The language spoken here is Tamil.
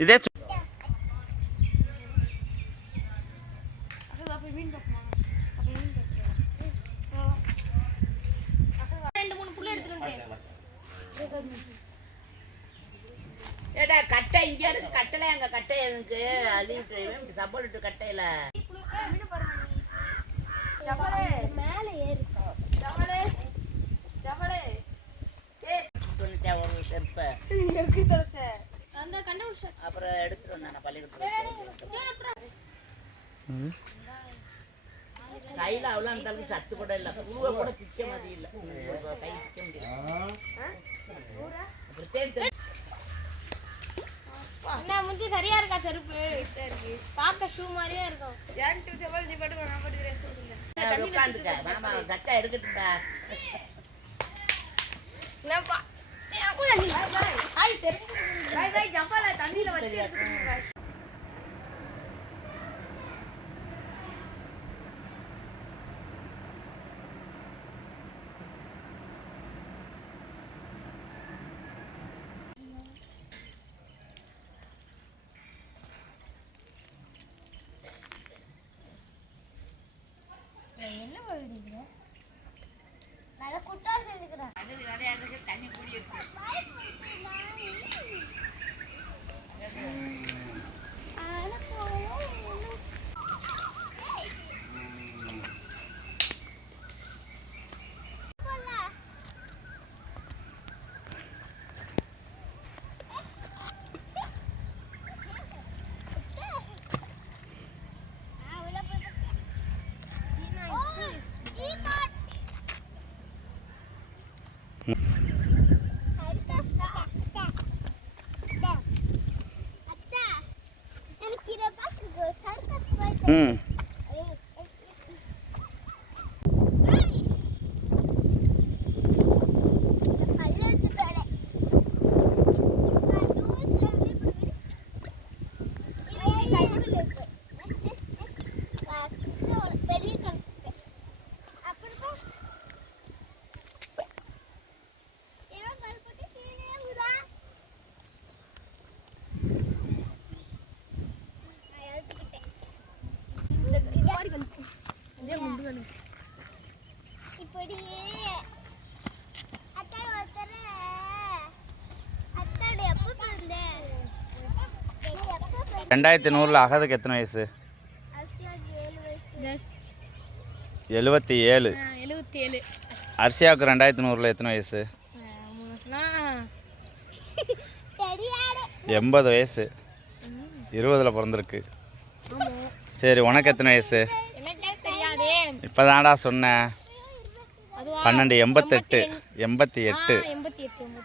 இதே சு- ரெண்டு மூணு புள்ள எடுத்துருங்க ஏடா கட்டை இங்க எடுத்து கட்டல அங்க கட்டை எனக்கு அள்ளி விட்டு சப்போல் விட்டு கட்டையில. மேலே ஏறி சொல்லிட்டேன் ஒரு செருப்ப அந்த கண்டுபிடிச்ச அப்புறம் எடுத்துட்டு வந்தேன் பள்ளிக்கூடத்துல. கையில அவ்வளோ அந்த அளவுக்கு சத்து கூட இல்ல. புழுவை கூட பிக்க மாதிரி இல்ல கை பிக்க முடியல. முந்தி சரியா இருக்கா செருப்பு? பார்க்க ஷூ மாதிரியே இருக்கும். உட்காந்துக்க. மாமா கட்டை வச்சு என்ன பண்ணுறீங்க நல்ல குட்டா செஞ்சுக்கிறேன் தண்ணி கூடி இருக்கு. হুম। ரெண்டாயிரத்தி நூறில் அகதுக்கு எத்தனை வயசு? எழுபத்தி ஏழு. எழுபத்தி ஏழு. அர்ஷியாவுக்கு ரெண்டாயிரத்தி நூறில் எத்தனை வயசு? எண்பது வயசு. இருபதில் பிறந்திருக்கு. சரி உனக்கு எத்தனை வயசு? இப்போ தான்டா சொன்னேன். பன்னெண்டு எண்பத்தெட்டு எண்பத்தி எட்டு. எண்பத்தி எட்டு